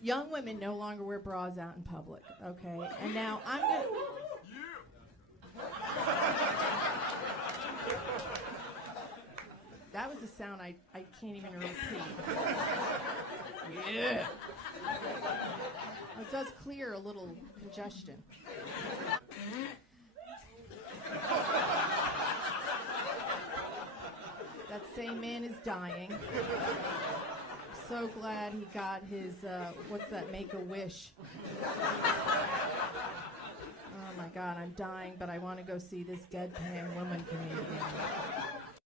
young women no longer wear bras out in public, okay? And now I'm going to... That was a sound I can't even repeat. Yeah. It does clear a little congestion. That same man is dying. So glad he got his, what's that, Make-A-Wish. Oh my God, I'm dying, but I want to go see this deadpan woman comedian.